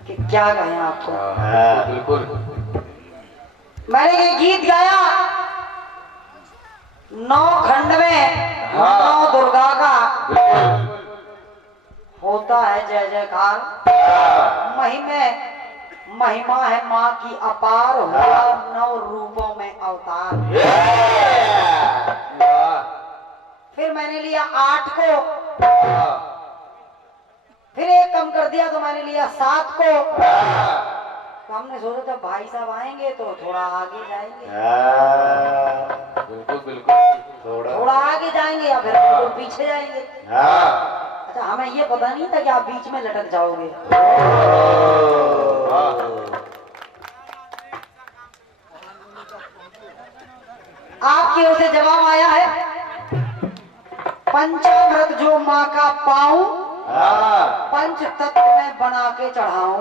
कि क्या कहें आपको। बिल्कुल। मैंने ये गीत गाया 9 खंड में, 9 दुर्गा का होता है जय जयकार। महिमा है माँ की अपार, हुआ 9 रूपों में अवतार। फिर मैंने लिया 8 को, फिर एक कम कर दिया तो मैंने लिया 7 को। तो हमने सोचा था भाई साहब आएंगे तो थोड़ा आगे जाएंगे। बिल्कुल बिल्कुल, थोड़ा आगे जाएंगे या फिर बिल्कुल पीछे जाएंगे। अच्छा, हमें ये पता नहीं था कि आप बीच में लटक जाओगे। आपकी ओर से जवाब आया है, पंचामृत जो माँ का पाऊं, पंच तत्व में बना के चढ़ाऊं।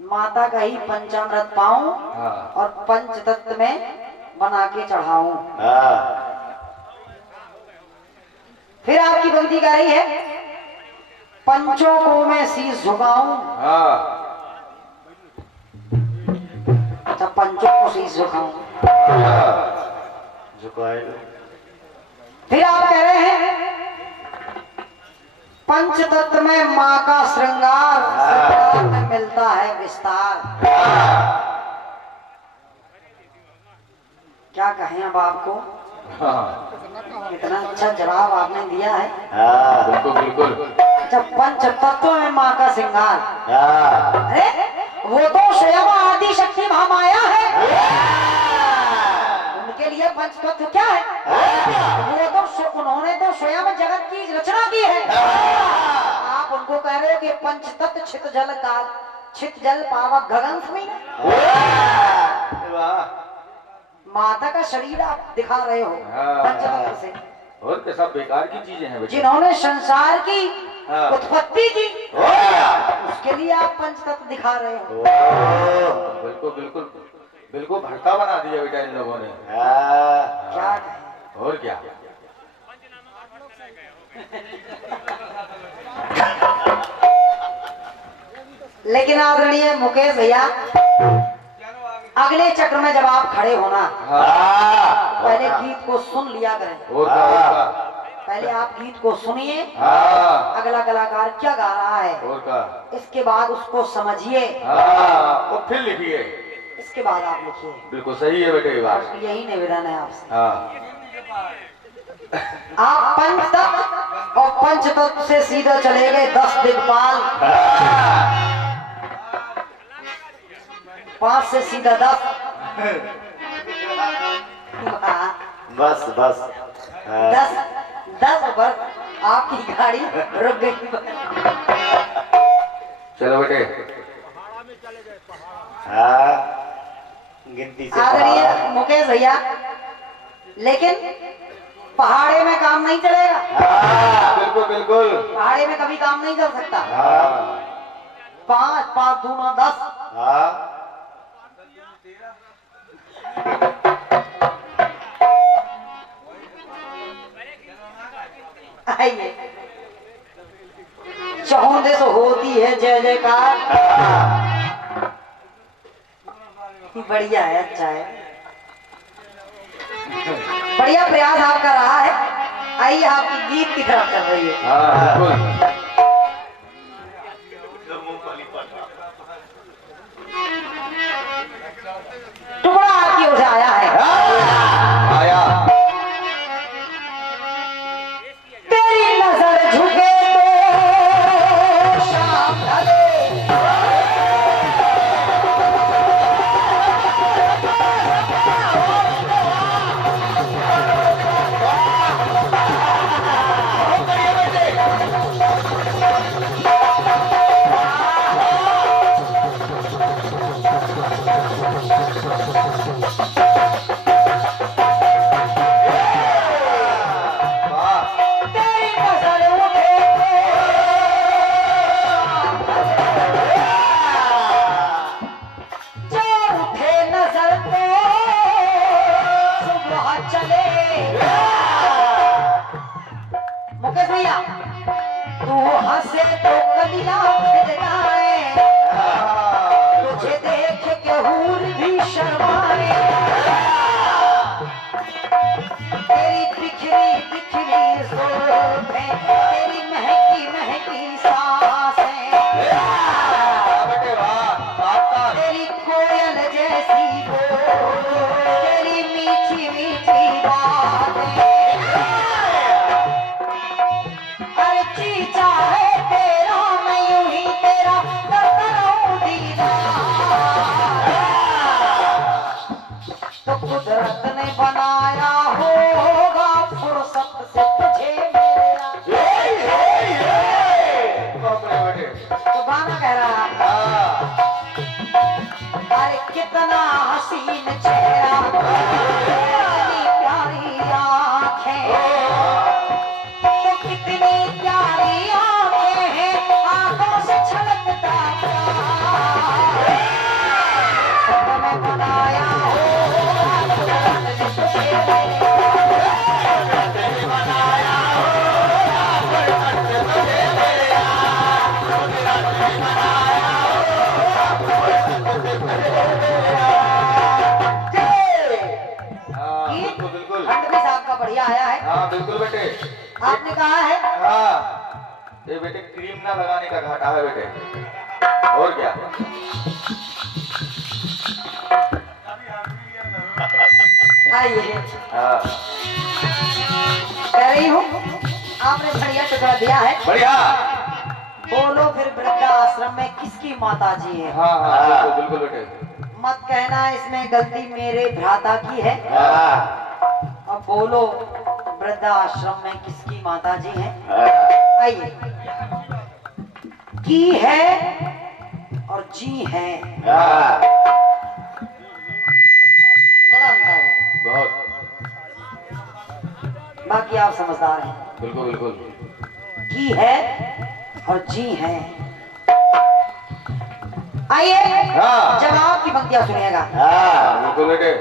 माता का ही पंचामृत पाऊं और पंच तत्व में बना के चढ़ाऊं। फिर आपकी पंक्ति गा रही है, पंचों को मैं शीश झुकाऊं। अच्छा, पंचों को शीश झुकाऊं। फिर आप कह रहे हैं, पंच तत्व में माँ का श्रृंगार में मिलता है विस्तार। क्या कहें अब आपको। इतना अच्छा जवाब आपने दिया है। बिल्कुल बिल्कुल। अच्छा, पंच तत्व में माँ का श्रृंगार, अरे वो तो स्वयं आदि शक्ति महामाया है। उनके लिए पंच तत्व क्या है। उन्होंने तो स्वयं जगत की रचना की है। आप उनको कह रहे हो कि पंच तत्व छित जल पावक गगन में। माता का शरीर आप दिखा रहे हो पंचतत्व से, और क्या सब बेकार की चीजें हैं। जिन्होंने संसार की उत्पत्ति की, उसके लिए आप पंचतत्व दिखा रहे हो। बिल्कुल बिल्कुल बिल्कुल, भरता बना दिया बेटा इन लोगों ने। क्या कहें। और क्या। लेकिन आदरणीय मुकेश भैया, अगले चक्र में जब आप खड़े होना, पहले गीत को सुन लिया करें। पहले आप गीत को सुनिए, अगला कलाकार क्या गा रहा है, इसके बाद उसको समझिए और फिर लिखिए, इसके बाद आप लिखिए। बिल्कुल सही है बेटे, ये बात। यही निवेदन है आपसे। आप पंच तत्व और पंच तत्व से सीधा चले गए 10 दिग्पाल, 5 से सीधा 10। बस 10 पर आपकी गाड़ी रुक गई। चलो बेटे। गिनती से आदरणीय मुकेश भैया, लेकिन पहाड़े में काम नहीं चलेगा। बिल्कुल बिल्कुल, पहाड़े में कभी काम नहीं चल सकता। 5 5 दूना 10। आइए, चौंधे से होती है जय जयकार। बढ़िया है, अच्छा है, बढ़िया प्रयास आपका रहा है। आइए, आपकी गीत की तरफ चल रही है। टुकड़ा आपकी ओर से आया है। तेरी नजर झुके तो शाम ढले, की सांसें, बेटे वाह, तेरी कोयल जैसी बोल, तेरी मीठी मीठी बातें, अरे जी चाहे तेरा मैं यूं ही तेरा करता रहूं दीदार। तो कुदरत ने बनाया होगा फुर्सत से तुझे मेरा। बेटे तो गाना कह रहा, अरे कितना हसीन चेहरा, कितनी प्यारी आंखें, तो कितनी प्यारी आंखें हैं, आंखों से छलकता प्यार। सबने बनाया होगा कुदरत ने तुझे मेरा। बिल्कुल बिल्कुल। खंड भी साहब का बढ़िया आया है। हाँ बिल्कुल बेटे। आपने कहा है हाँ, ये बेटे क्रीम ना लगाने का घाटा है बेटे, और क्या। आइए, हाँ कह रही हूँ आपने बढ़िया टुकड़ा दिया है। बढ़िया। बोलो फिर वृद्धाश्रम में किसकी माता जी है? हाँ हाँ बिल्कुल बिल्कुल बेटे। मत कहना इसमें गलती मेरे भ्राता की है। अब बोलो वृद्धाश्रम में किसकी माता जी है? आइए, की है और जी है, बड़ा अंतर है। बहुत। बाकी आप समझदार हैं। बिल्कुल बिल्कुल। की है और जी है। आइए जवाब की पंक्तियां सुनिएगा। बिल्कुल बेटे।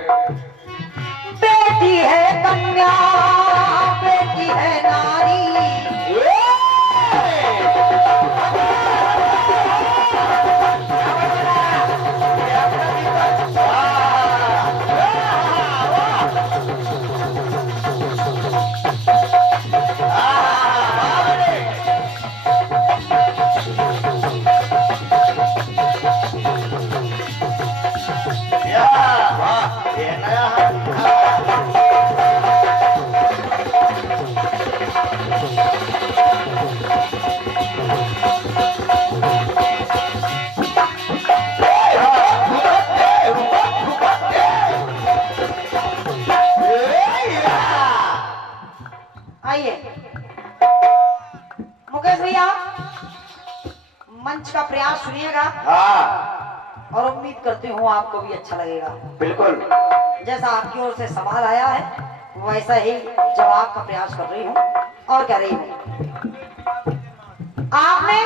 बेटी है कन्या, बेटी है नारी, मंच का प्रयास सुनिएगा और उम्मीद करती हूँ आपको भी अच्छा लगेगा। बिल्कुल। जैसा आपकी ओर से सवाल आया है वैसा ही जवाब का प्रयास कर रही हूँ और कह रही हूँ आपने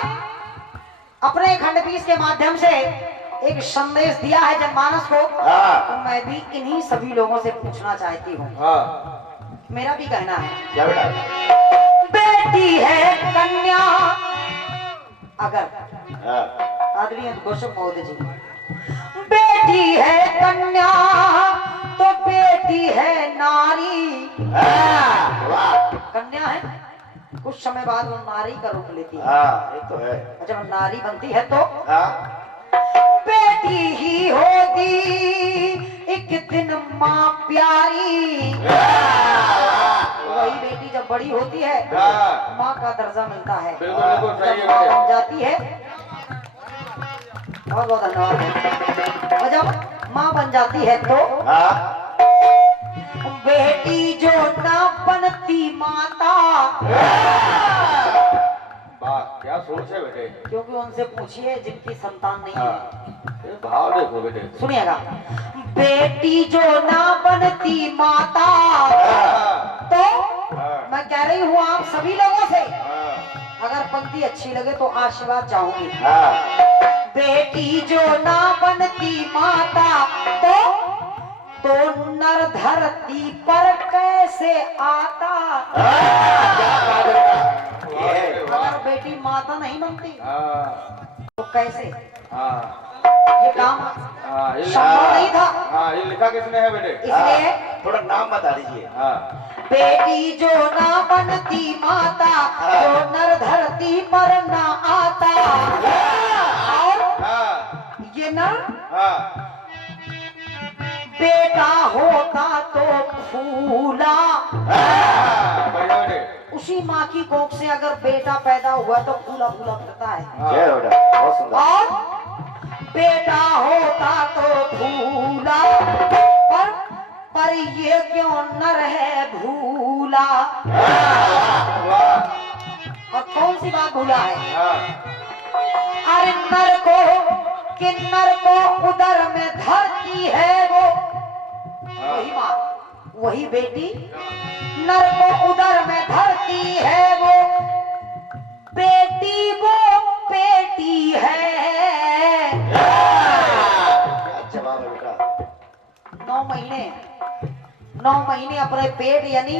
अपने खंडपीस के माध्यम से एक संदेश दिया है जनमानस को, तो मैं भी इन्हीं सभी लोगों से पूछना चाहती हूँ। मेरा भी कहना है, क्या बेटा? बेटी है कन्या, अगर आदरणीय घोषक महोदय जी, बेटी है कन्या तो बेटी है नारी। कन्या है, कुछ समय बाद वो नारी का रूप लेती है। ये तो है। जब नारी बनती है तो बेटी ही होगी एक दिन माँ प्यारी। वही बेटी जब बड़ी होती है माँ का दर्जा मिलता है, जब माँ बन जाती है। बहुत बहुत धन्यवाद। और जब माँ बन जाती है तो बेटी जो ना बनती माता। क्या सोच है बेटे? क्योंकि उनसे पूछिए जिनकी संतान नहीं है। भाव देखो बेटे, सुनिएगा, बेटी जो ना बनती माता, तो मैं कह रही हूँ आप सभी लोगों से, अगर पंक्ति अच्छी लगे तो आशीर्वाद चाहूंगी। बेटी जो ना बनती माता तो नर धरती पर कैसे आता। अगर बेटी माता नहीं बनती तो कैसे ये काम संभव नहीं था। हाँ, ये लिखा किसने है बेटे? इसलिए थोड़ा नाम बता दीजिए। बेटी जो ना बनती माता, जो नर धरती पर ना आता, और ये नर बेटा होता तो फूला। उसी माँ की कोख से अगर बेटा पैदा हुआ तो फूला फूला करता है। बहुत सुंदर। और बेटा होता तो फूला, पर ये क्यों नर है भूला। और कौन सी बात भूला है? अरे नर को उदर में धरती है वो, वही माँ वही बेटी, नर को उदर में धरती है वो बेटी, वो बेटी है। क्या जवाब है बेटा? 9 महीने अपने पेट यानी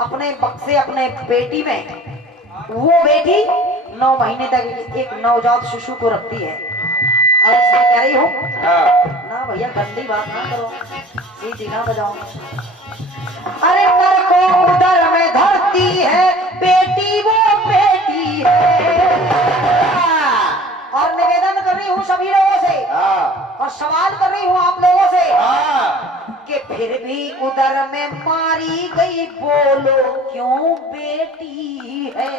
अपने बक्से अपने पेटी में वो बेटी 9 महीने तक एक नवजात शिशु को रखती है। और इसमें कह रही हूँ ना भैया, गंदी बात ना करो, सीटी ना बजाओ। अरे नर को उदर में धरती है बेटी, वो बेटी है। और निवेदन कर रही हूँ सभी लोगों से, और सवाल कर रही हूँ आप लोगों से कि फिर भी उदर में मारी गई, बोलो क्यों बेटी है?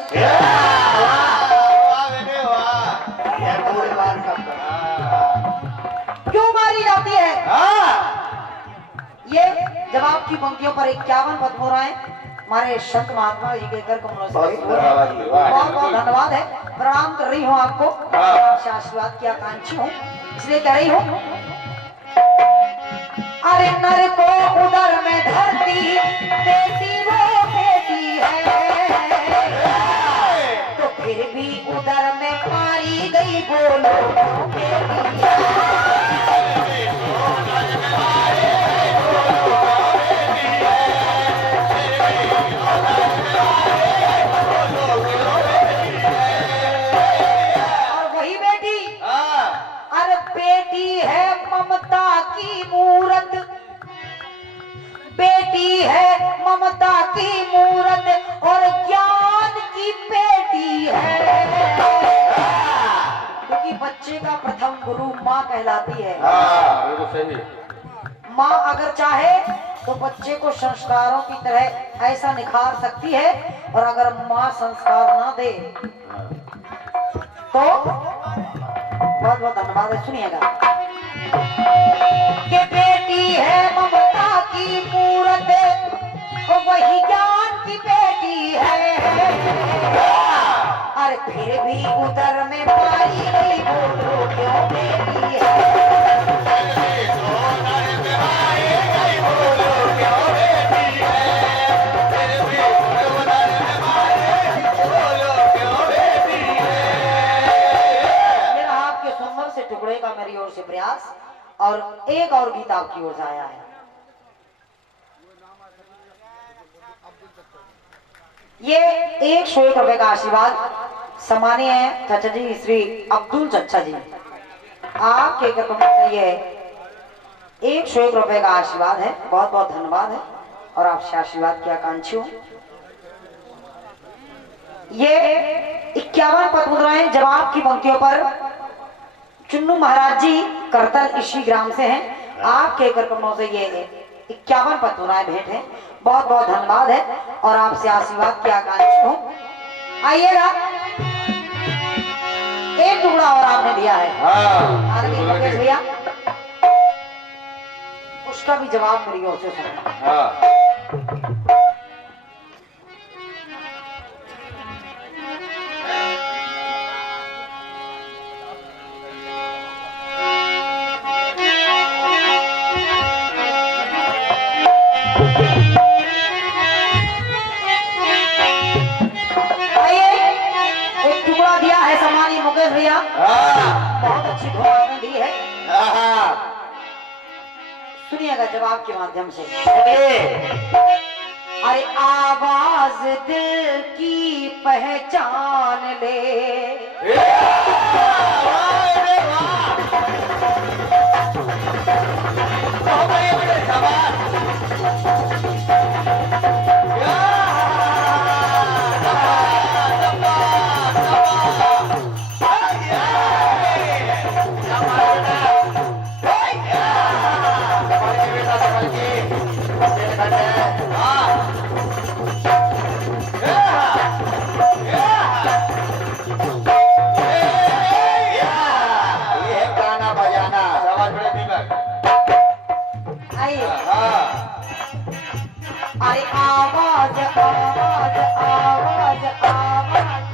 क्यों मारी जाती है? ये जवाब की पंक्तियों पर 51 पद हो रहा है। हमारे संत महात्मा जी के कर कमलों से बहुत बहुत धन्यवाद है, प्रणाम कर रही हूँ आपको, आपसे आशीर्वाद की आकांक्षी हूँ, इसलिए कह रही हूँ। अरे नर को उदर में धरती बेटी, वो बेटी है, तो फिर भी उदर में मारी गई, बोलो क्यों बेटी है? ममता की मूरत, बेटी है ममता की मूरत, और ज्ञान की बेटी है। क्योंकि बच्चे का प्रथम गुरु माँ कहलाती है। सही। माँ अगर चाहे तो बच्चे को संस्कारों की तरह ऐसा निखार सकती है, और अगर माँ संस्कार ना दे तो बहुत बहुत धन्यवाद है। सुनिएगा कि बेटी है ममता की मूरत, वही ज्ञान की बेटी है। अरे फिर भी उदर में मारी गई, बोलो क्यों बेटी है? मेरा आपके सुंदर से टुकड़े का मेरी ओर से प्रयास, और एक और गीत आपकी ओर से आया है। ये 101 रुपए का आशीर्वाद सम्मानीय चाचा जी श्री अब्दुल चचा जी, आपके ये 101 रुपए का आशीर्वाद है, बहुत बहुत धन्यवाद है, और आपसे आशीर्वाद की आकांक्षी हूँ। ये 51 पद मुद्राएं जवाब की पंक्तियों पर चुन्नू महाराज जी करतल इसी ग्राम से हैं, आपके कार्यक्रमों से ये 51 पद मुद्राएं भेंट हैं, बहुत बहुत धन्यवाद है, और आपसे आशीर्वाद की आकांक्षी हूँ। आइएगा, एक टुकड़ा और आपने दिया है भैया, उसका भी जवाब मेरी ओर से सुनो। भैया बहुत अच्छी धुन आपने दी है, सुनिएगा जवाब के माध्यम से। अरे आवाज दिल की पहचान ले, बहुत बढ़िया बेटे, शाबाश। ये है गाना बजाना। शाबाश बेटे दीपक। आइए। हाँ अरे आवाज आवाज आवाज आवाज,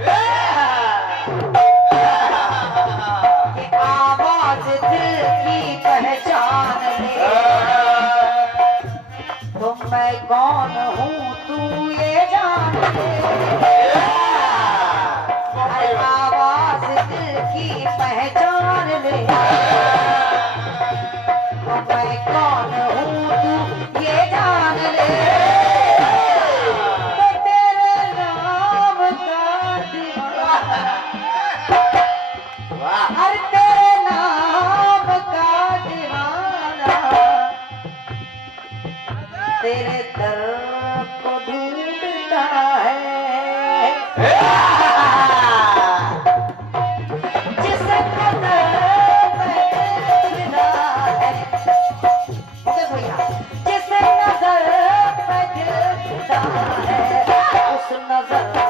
ये आवाज दिल की पहचान ले। तो मैं कौन हूँ तू ये जान ले। अरे आवाज दिल की पहचान ले। तो मैं कौन हूँ तू ये जान ले। तो तेरे नाम का दीवाना, वाह हर तेरे नाम का दीवाना, तेरे दर को ढूंढता है। जिस कदर मैं फिदा है, मुकेश भैया, जिस नजर में दिल फिदा है, उस नजर को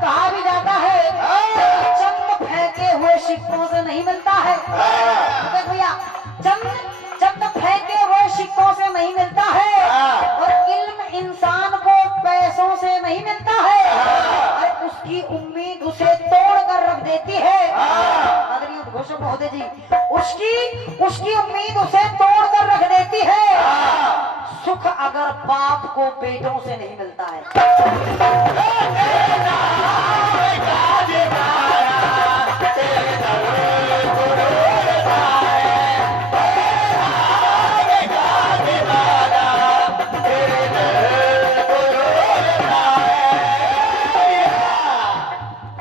कहा भी जाता है, चंद फेंके हुए सिक्कों से नहीं मिलता है। देख भैया, चंद फेंके हुए सिक्कों से नहीं मिलता है, और इल्म इंसान को पैसों से नहीं मिलता है, और उसकी उम्मीद उसे तोड़ कर रख देती है। आदरणीय उद्घोषक महोदय जी, उसकी उम्मीद उसे तोड़ कर रख देती है। सुख अगर बाप को बेटों से नहीं मिलता है।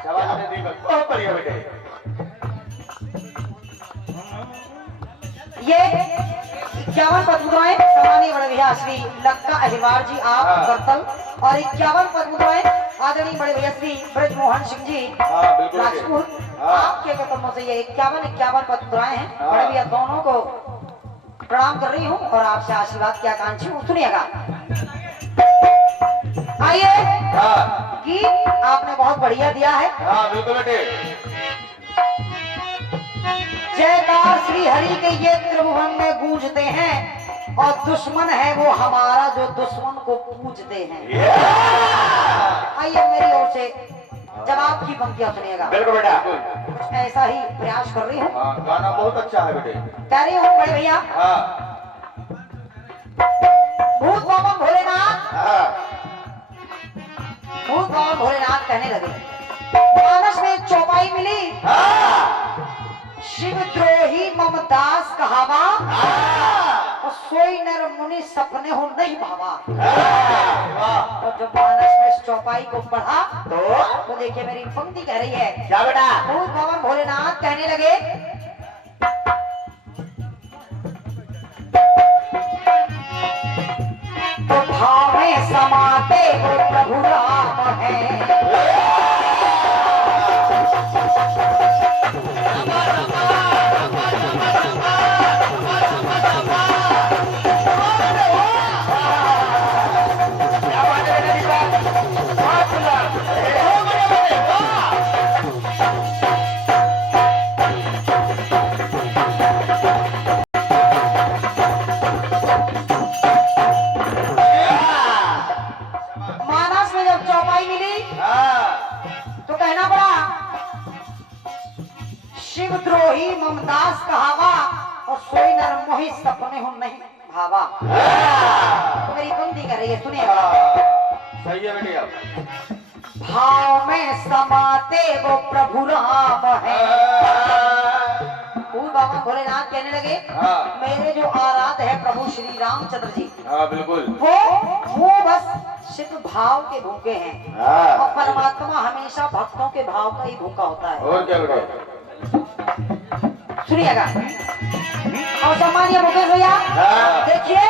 शाबाश बेटे दीपक, बहुत बढ़िया बेटे। ये 51 पद्मुद्राएं सम्मानीय बड़े भैया श्री लक्का अहिवार जी आप करतल, और 51 पद्मुद्राएं आदरणीय बड़े भैया श्री ब्रजमोहन सिंह जी हाँ बिल्कुल बेटे। राजपूत, हाँ। आपके कदमों से ये 51 पद्मुद्राएं हैं। बड़े भैया दोनों को प्रणाम कर रही हूँ और आपसे आशीर्वाद की आकांक्षी हूँ। सुनिएगा, आइए। हाँ गीत आपने बहुत बढ़िया दिया है। हाँ बिल्कुल बेटे। जयकार श्री हरि के ये त्रिभुवन में गूंजते हैं, और दुश्मन है वो हमारा जो दुश्मन को पूजते हैं। आइए मेरी ओर से जवाब की पंक्तियां सुनिएगा। बिल्कुल बेटा। कुछ ऐसा ही प्रयास कर रही हूँ। हाँ गाना बहुत अच्छा है बेटे। कह रही हूँ बड़े भैया, हाँ भूत बाबा भोलेनाथ, हाँ भूत बाबा भोलेनाथ कहने लगे, मानस में एक चौपाई मिली, शिवद्रोही ममदास कहावा, और सोई नर मुनि सपने हो नहीं भावा। वाह और जब मानस में इस चौपाई को पढ़ा तो तो देखिए मेरी पंक्ति कह रही है, क्या बेटा? भूत बाबा भोलेनाथ कहने लगे, तो भावे समाते वो प्रभु राम है। अपने हो नहीं भावा। मेरी बंदी कर रही है, सुनिए। सही है बेटी आप। भाव में समाते वो प्रभु राम है। बाबा भोलेनाथ कहने लगे मेरे जो आराध है प्रभु श्री रामचंद्र जी, बिल्कुल, वो बस सिर्फ भाव के भूखे हैं। और परमात्मा हमेशा भक्तों के भाव का ही भूखा होता है। और क्या बेटा? सुनिएगा और सम्मानीय मुकेश भैया, देखिए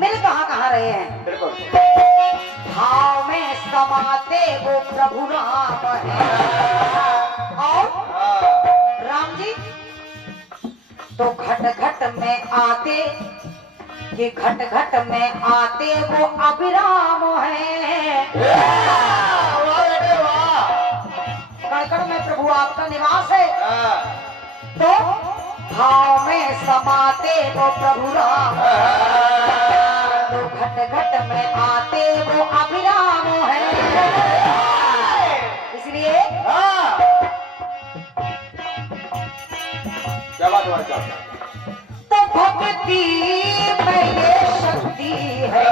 मिल कहाँ रहे हैं। भाव में समाते वो प्रभु राम है। और राम जी तो घट घट में आते, ये घट घट में आते वो अभिराम है। कण कण में प्रभु आपका निवास है। तो भाव में समाते वो प्रभु राम, तो घट घट में आते वो अभिराम है। इसलिए क्या बात है? तो भक्ति में ये शक्ति है।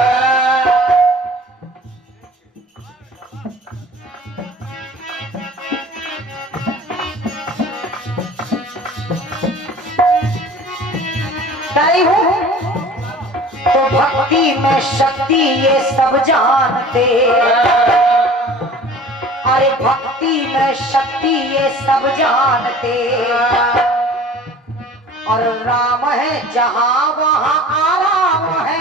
तो भक्ति में शक्ति ये सब जानते। अरे भक्ति में शक्ति ये सब जानते। और राम है जहाँ वहाँ आराम है।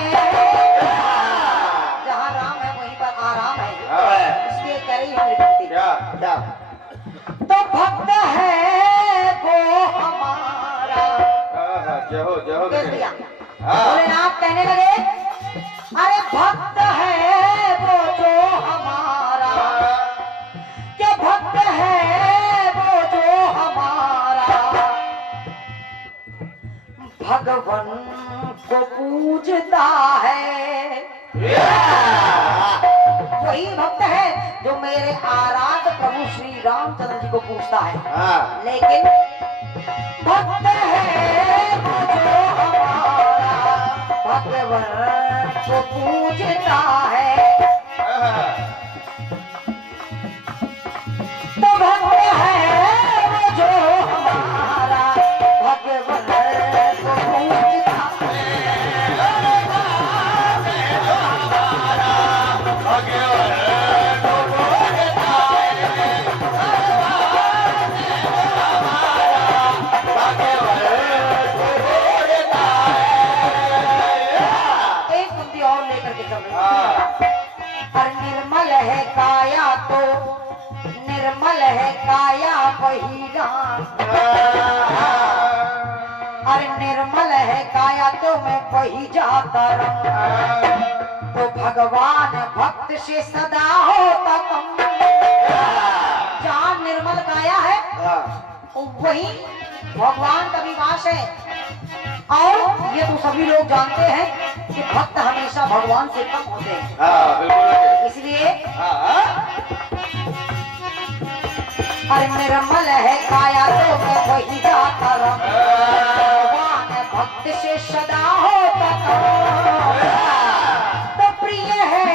जहाँ राम है वहीं पर आराम है। इसलिए कह रही है मेरी भक्ति। क्या? तो भक्त है वो हमारा। जहो भैया भोलेनाथ कहने लगे अरे भक्त है वो जो हमारा, क्या भक्त है वो जो हमारा, भगवान को पूजता है। वही भक्त है जो मेरे आराध प्रभु श्री रामचंद्र जी को पूजता है। लेकिन भक्त है वो जो हमारा, भगवान को पूजता है। तो भक्त है वो जो हमारा, भगवान को पूजता काया तो निर्मल है काया वही राम। अरे निर्मल है काया तो मैं वही जाता रंग। तो भगवान भक्त से सदा होता कम। जहाँ निर्मल काया है वही भगवान का निवास है। और ये तो सभी लोग जानते हैं कि भक्त हमेशा भगवान से कम होते हैं। इसलिए अरे निर्मल है काया तो मैं वही जाता रंग। भगवान भक्त से सदा होता कम। तो प्रिय है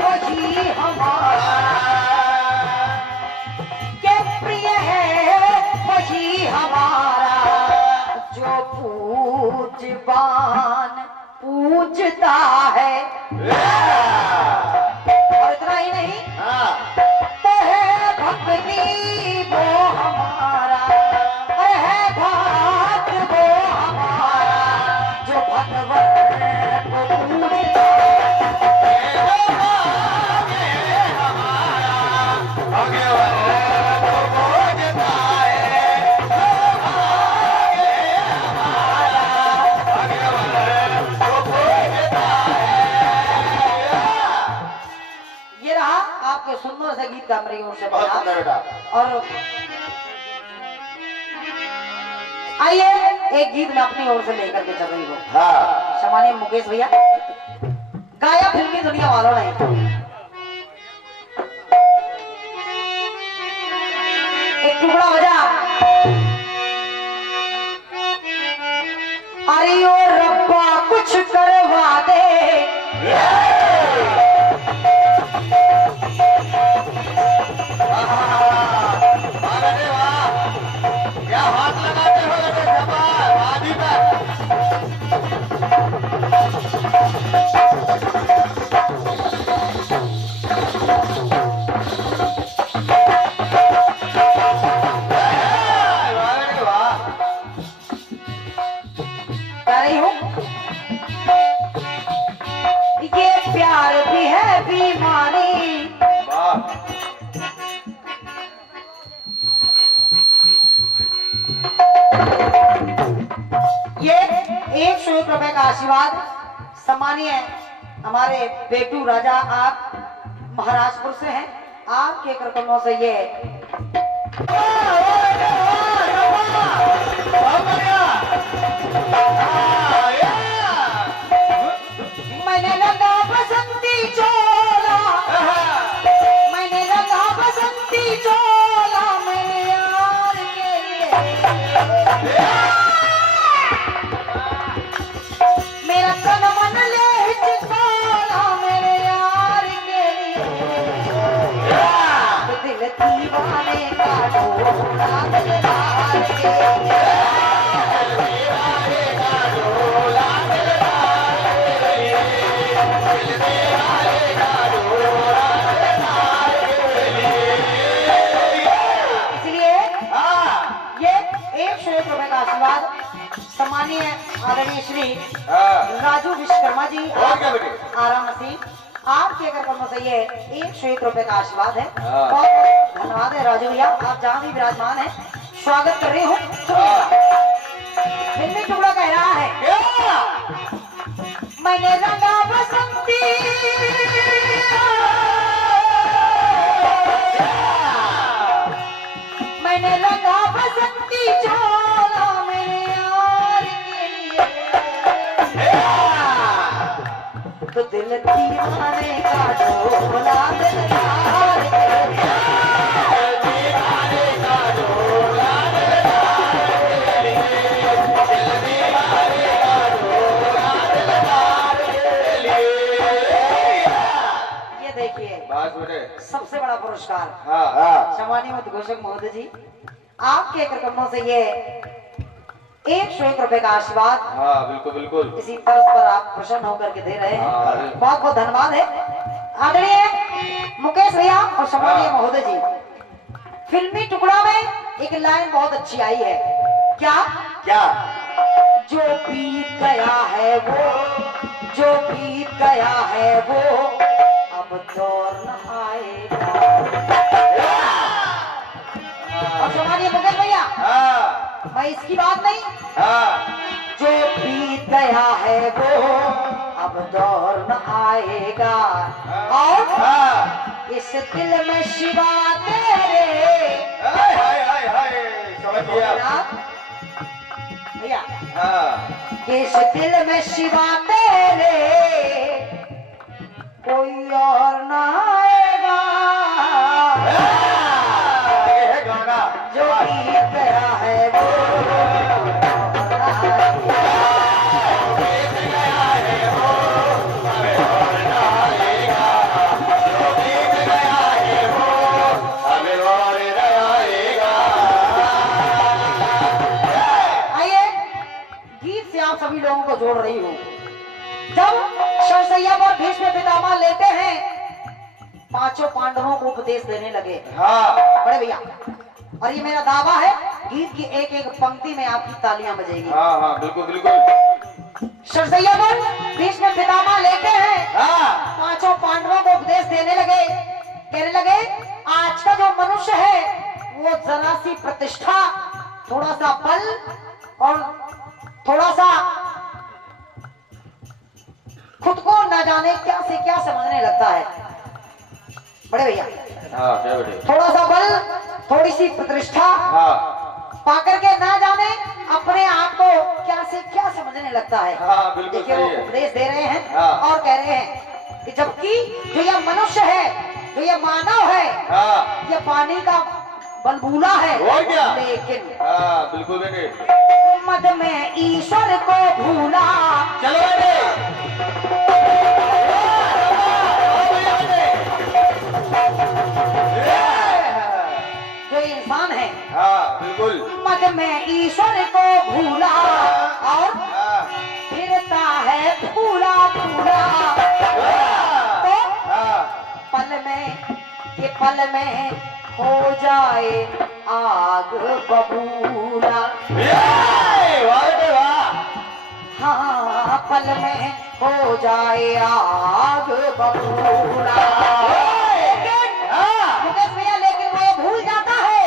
वही हमारा, क्या प्रिय है वही हमारा, जो पूजवान पूजता है। और इतना ही नहीं तो है भक्ति वो हमारा, है भक्त वो हमारा, जो भगवान को पूजता आपके सुंदर से गीत का मेरी ओर से और आइए एक गीत मैं अपनी ओर से लेकर के चल रही हूँ। सम्मानीय मुकेश भैया, गाया फिल्मी दुनिया वालों ने एक टुकड़ा बजा। अरे ओ रब्बा बीमारी। वाह ये 101 रुपए का आशीर्वाद सम्मानीय हमारे बेटू राजा, आप महाराजपुर से हैं, आपके करकमों से ये मैंने लगा बसंती चोला, मैंने लगा बसंती चोला मेरे यार के लिए, मेरा तन मन ले चिकोला मेरे यार के लिए, दिल दीवाने का ढोला मेरे यार के लिए, इसलिए ये 101 रुपए का आशीर्वाद सम्मानीय आदरणीय श्री राजू विश्वकर्मा जी, आराम मसीह, आपके कर्मों से ये 101 रुपए का आशीर्वाद है। बहुत बहुत धन्यवाद है राजू भैया, आप जहाँ भी विराजमान है स्वागत कर रही हूँ। फिल्मी टुकड़ा कह रहा है मैंने रंगा बसंती, मैंने रंगा बसंती चोला मेरे यार के लिए, तो दिल दीवाने का ढोला मेरे यार के लिए, ये देखिए सबसे बड़ा पुरस्कार सम्मानीय उद्घोषक महोदय जी, आपके करकमों से ये 101 रुपए का आशीर्वाद बिल्कुल बिल्कुल इसी तर्ज पर आप प्रसन्न होकर के दे रहे हैं, बहुत बहुत धन्यवाद है आदरणीय मुकेश भैया और सम्मानीय महोदय जी। फिल्मी टुकड़ा में एक लाइन बहुत अच्छी आई है, क्या क्या जो बीत गया है वो, जो बीत गया है वो अब दौर न आएगा। और सम्मानीय मुकेश भैया मैं इसकी बात नहीं, जो बीत गया है वो अब दौर न आएगा, और इस दिल में शिवा तेरे भैया, इस दिल में शिवा तेरे कोई और न आएगा, जो बीत गया है वो सभी लोगों को जोड़ रही हूँ। जब सरसैया पर भीष्म पितामह लेते हैं, पांचों पांडवों को उपदेश देने लगे। बड़े भैया, और ये मेरा दावा है, गीत की एक एक पंक्ति में आपकी तालियां बजेगी। बिल्कुल बिल्कुल। सरसैया पर भीष्म पितामह लेते हैं, पांचों पांडवों को उपदेश देने लगे, कहने लगे आज का जो मनुष्य है वो जरा सी प्रतिष्ठा, थोड़ा सा बल और थोड़ा सा खुद को न जाने क्या से क्या समझने लगता है। बड़े भैया, थोड़ा सा बल, थोड़ी सी प्रतिष्ठा पाकर के ना जाने अपने आप को क्या से क्या समझने लगता है। देखिए वो उपदेश दे रहे हैं और कह रहे हैं कि जबकि जो यह मनुष्य है, जो यह मानव है, यह पानी का बलबूला है, लेकिन बिल्कुल बेटे मद में ईश्वर को भूला। चलो बेटे, जो इंसान है बिल्कुल मद में ईश्वर को भूला और फिरता है फूला फूला, तो पल में हो जाए आग बबूला। हाँ, पल में हो जाए आग बबूला। मुकेश भैया लेकिन वो भूल जाता है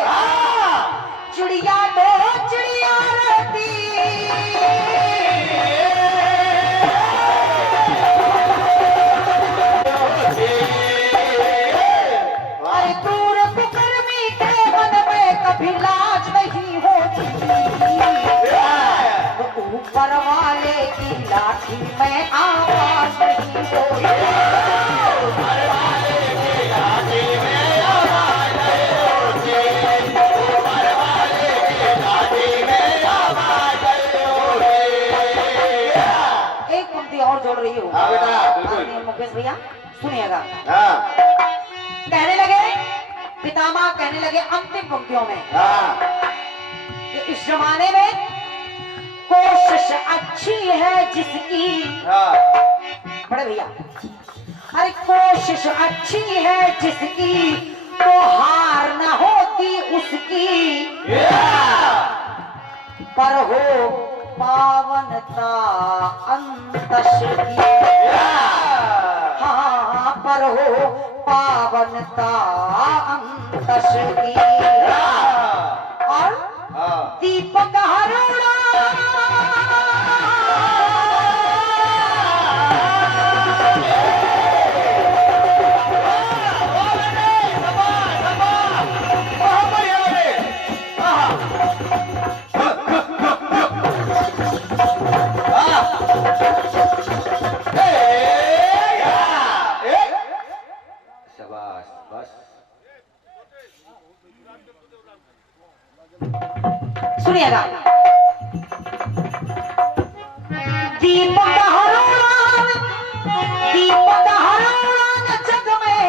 चिड़िया तो चिड़िया रहती, अरे दूर कुकर्मी के मन में कभी लाज नहीं होती, ऊपर वाले की लाठी में आवाज नहीं होती। एक पंक्ति और जोड़ रही हूँ मुकेश भैया, सुनिएगा। कहने लगे पितामह, कहने लगे अंतिम पंक्तियों में कि इस जमाने में कोशिश अच्छी है जिसकी, बड़े भैया, अरे कोशिश अच्छी है जिसकी तो हार न होती उसकी, पर हो पावनता अंतश की, हाँ पर हो पावनता अंतश की। और दीपक हरुणा सुनिएगा। दीपक हरुणान, दीपक हरुणान जग में,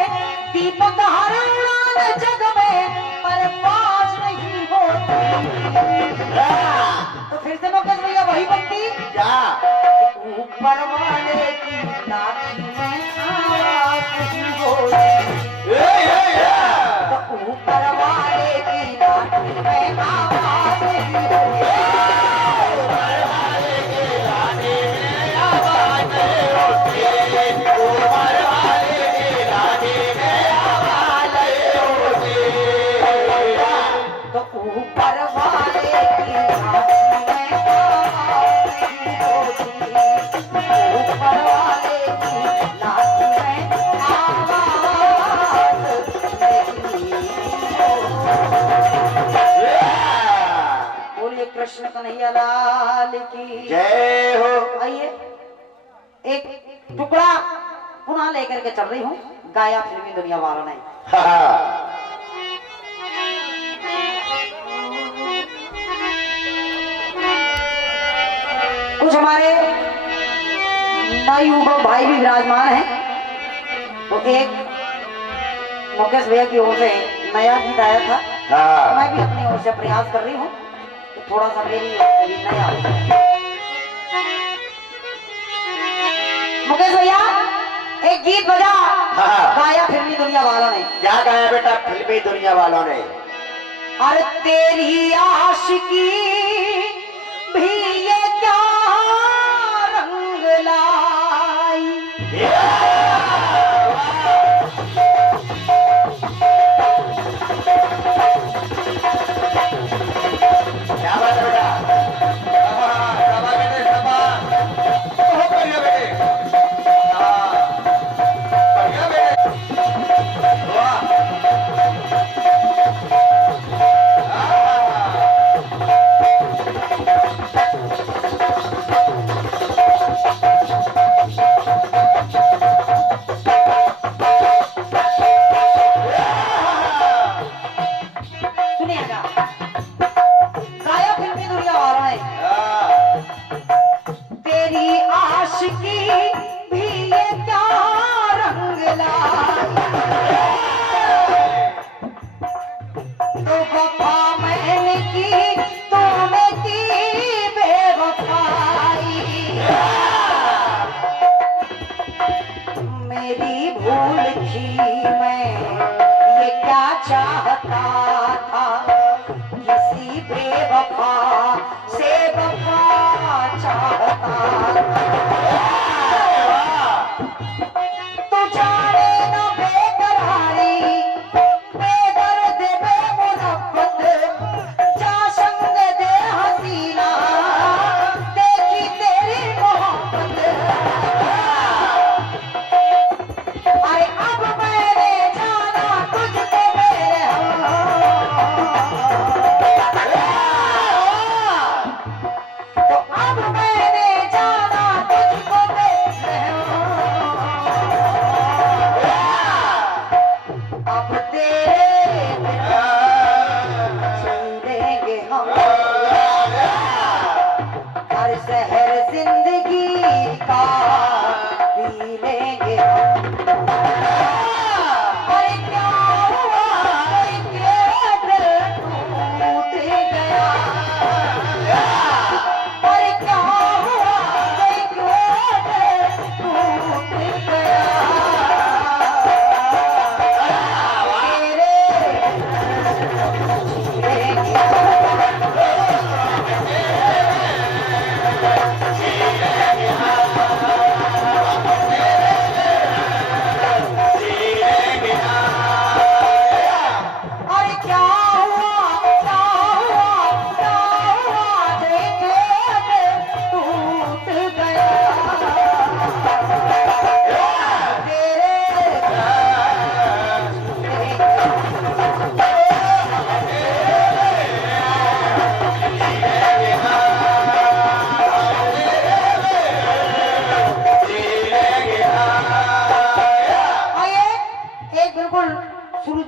दीपक हरुणान जग में पर पास नहीं होती। तो फिर से मुकेश भैया वही पंक्ति, ऊपर वाले की लाठी में आवाज नहीं होती, तो ऊपर वाले की लाठी में आवाज नहीं होती। तो ऊपर वाले की लाठी में आवाज नहीं होती, ऊपर वाले की लाठी में आवाज नहीं होती। बोलिए कृष्ण कन्हैया लाल की जय हो। आइए एक टुकड़ा पुनः लेकर के चल रही हूँ, गाया फिल्मी दुनिया वालों ने। कुछ हमारे नवयुवक भाई भी विराजमान हैं, तो एक मुकेश भैया की ओर से नया गीत आया था, मैं भी अपनी ओर से प्रयास कर रही हूँ तो थोड़ा सा मेरी ओर से भी नया हो जाए। मुकेश भैया एक गीत बजा गाया फिल्मी दुनिया वालों ने। क्या गाया बेटा फिल्मी दुनिया वालों ने? अरे तेरी आशिकी भी ये क्या रंग लाई, क्या बात है बेटा? सुनिएगा। गाया फिल्मी दुनिया वालों ने तेरी आशिकी भी ये क्या रंग लाई, तो वफा मैंने की तूने की बेवफाई, मेरी भूल थी मैं ये क्या चाहता था, किसी बेवफा से वफा चाहता था।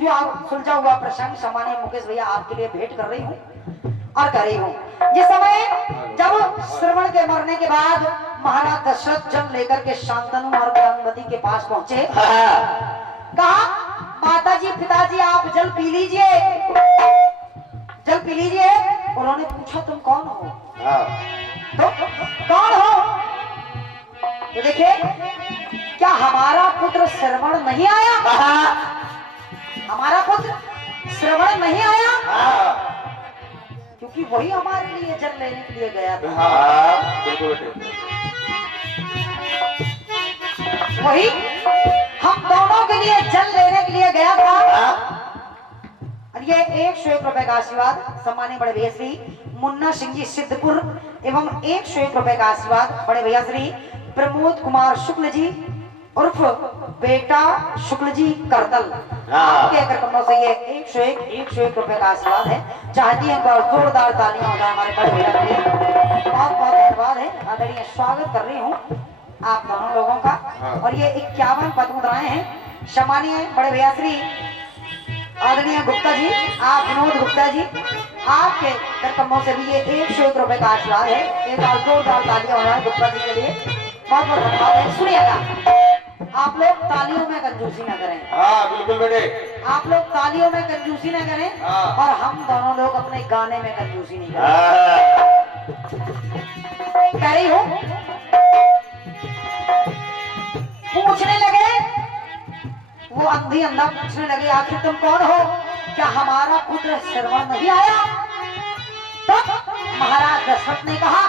आप सुलझा हुआ प्रसंग सम्मानीय मुकेश भैया आपके लिए भेंट कर रही हूँ और कर रही हूँ। जिस समय जब श्रवण के मरने के बाद महाराज दशरथ जन लेकर के शांतनु और ज्ञानवती के पास पहुंचे, कहा माता जी पिताजी आप जल पी लीजिए, जल पी लीजिए। उन्होंने पूछा तुम कौन हो? तो कौन हो? तो देखिए क्या हमारा पुत्र श्रवण नहीं आया? हमारा पुत्र श्रवण नहीं आया, क्योंकि वही हमारे लिए जल लेने के लिए गया था। वही हम दोनों के लिए जल लेने के लिए गया था। और ये 101 रुपए का आशीर्वाद सम्मानीय बड़े भैया श्री मुन्ना सिंह जी सिद्धपुर एवं 101 रुपए का आशीर्वाद बड़े भैया श्री प्रमोद कुमार शुक्ल जी उर्फ बेटा शुक्ल जी करतल, आपके कार्यक्रमों से ये 101 रुपए का आशीर्वाद है। चाहती है जोरदार तालियां हो जाए हमारे बड़े भैया के लिए। बहुत बहुत धन्यवाद है, आदरणीय स्वागत कर रही हूँ आप दोनों लोगों का। और ये 51 पद मुद्राएं हैं। सम्मानीय बड़े भैया श्री आदरणीय गुप्ता जी, आप विनोद गुप्ता जी, आपके कार्यक्रमों से भी ये 101 रुपए का आशीर्वाद है। एक बार जोरदार तालियां हो जाए गुप्ता जी के लिए, बहुत बहुत धन्यवाद है। सुनिएगा, आप लोग तालियों में कंजूसी न करें। हाँ बिल्कुल बेटे, आप लोग तालियों में कंजूसी न करें और हम दोनों लोग अपने गाने में कंजूसी नहीं करें। कह रही हूँ, पूछने लगे वो अंधी अंधा, पूछने लगे आखिर तुम कौन हो? क्या हमारा पुत्र श्रवण नहीं आया? तब महाराज दशरथ ने कहा,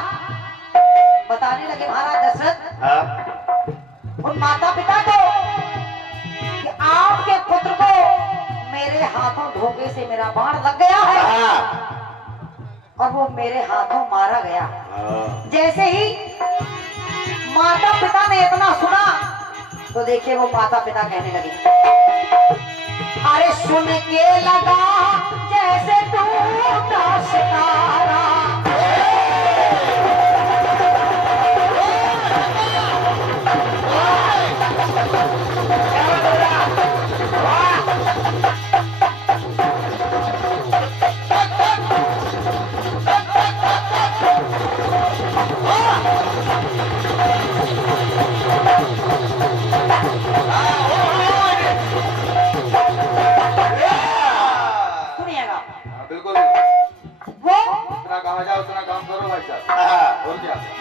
बताने लगे महाराज दशरथ उन माता पिता को कि आपके पुत्र को मेरे हाथों धोखे से मेरा बाण लग गया है और वो मेरे हाथों मारा गया। जैसे ही माता पिता ने इतना सुना तो देखिए वो माता पिता कहने लगे, अरे सुन के लगा जैसे टूटा सितारा,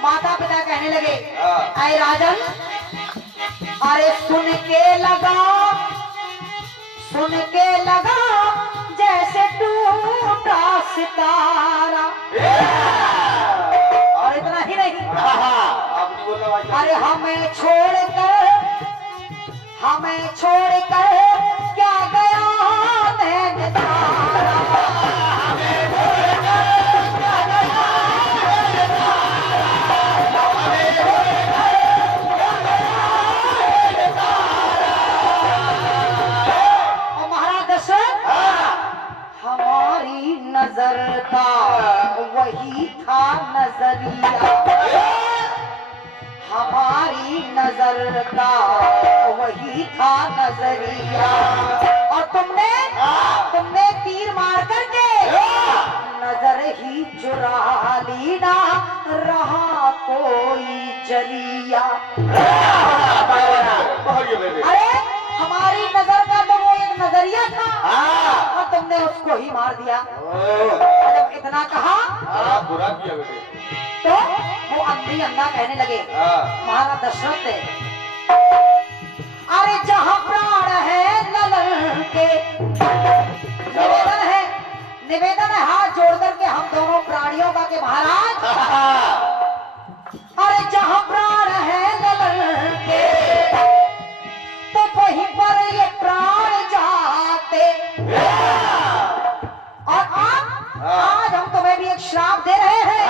माता पिता कहने लगे, अरे राजन, अरे सुन के लगा जैसे टूटा सितारा। और इतना ही नहीं, अरे हमें छोड़कर क्या गया नैन तारा। नजर का वही था नजरिया, हमारी नजर का वही था नजरिया। और तुमने तीर मार करके नजर ही चुरा ली, ना रहा कोई जरिया। अरे हमारी नजर का तो वो एक नजरिया था और तुमने उसको ही मार दिया। और जब इतना कहा बुरा किया बेटे, तो वो अंधी अंधा कहने लगे महाराज दशरथ से, अरे जहाँ प्राण है ललन के, निवेदन है हाथ जोड़ करके हम दोनों प्राणियों का के महाराज, अरे जहाँ प्राण है ललन के तो वहीं पर ये प्राण जाते। और आज हम तुम्हें भी एक श्राप दे रहे हैं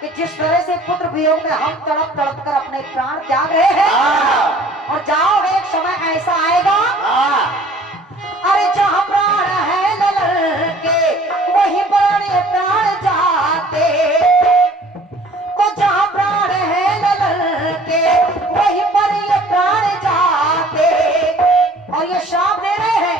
कि जिस तरह से पुत्र वियोग में हम तड़प तड़प कर अपने प्राण त्याग रहे हैं, और जाओ एक समय ऐसा आएगा, अरे जहाँ प्राण है ललन के वहीं पर ये प्राण जाते। तो जहाँ प्राण है ललन के वहीं पर ये प्राण जाते। और ये श्राप दे रहे हैं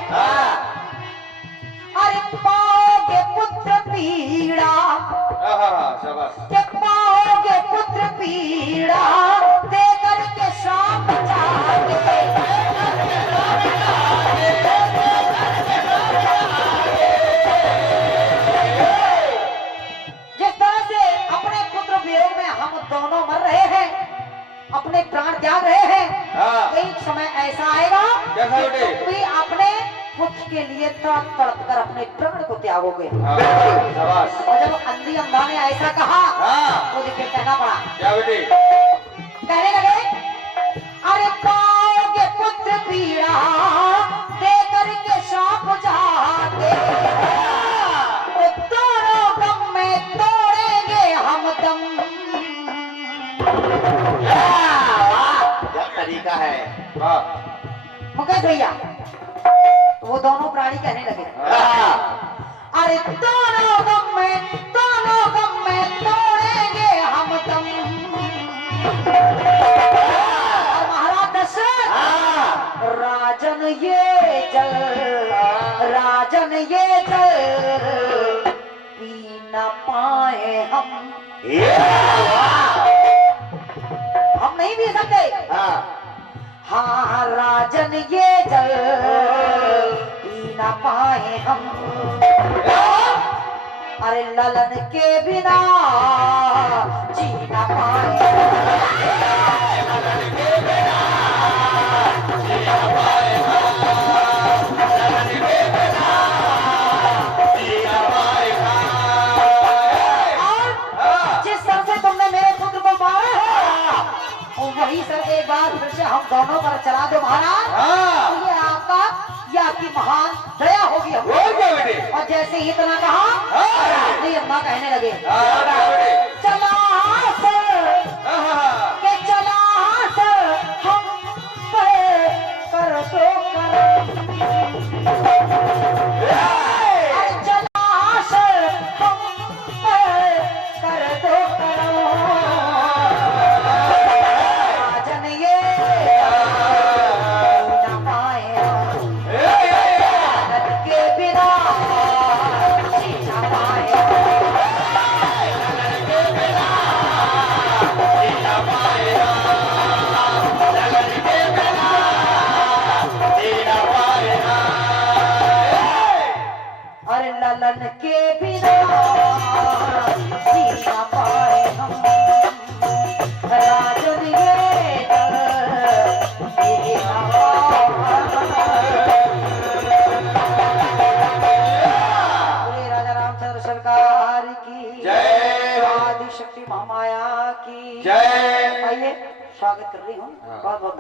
त्याग रहे हैं, हाँ। एक समय ऐसा आएगा कैसा कि बेटे? तुम भी अपने पुत्र के लिए तड़प तड़प कर अपने प्राण को त्यागोगे। हाँ, शाबाश। और जब अंधी अंधा ने ऐसा कहा हाँ। तो देखिए कहना पड़ा, क्या बेटे? कहने लगे, अरे पाओगे पुत्र पीड़ा दे करके शाप जाते, तो दोनों गम में तोड़ेंगे हम दम। क्या तरीका है। वाह। मुकेश भैया, तो वो दोनों प्राणी कहने लगे, अरे दोनों गम में तोड़ेंगे हम दम। और महाराज दशरथ, राजन ये जल पी न पाए हम नहीं पी सकते। हाँ राजन ये जल पी न पाए हम, अरे ललन के बिना जी न पाए। वही सर एक बार फिर से हम दोनों पर चला दो महाराज। हाँ। ये आपका, ये आपकी महान दया होगी हम। और क्या बेटे? और जैसे ही इतना कहा, हाँ। नहीं अम्मा कहने लगे, हाँ, क्या बेटे? चला सर हाँ। के चला सर हम पे कर दो कर। अरे चला सर हम पे कर दो करो। ललन के बिना जी ना पाए हम, राजन ये जल पी ना पाए। राजा रामचंद्र सरकार की जय। आदि शक्ति महामाया की जय। आइए स्वागत कर रही हूँ। बहुत बहुत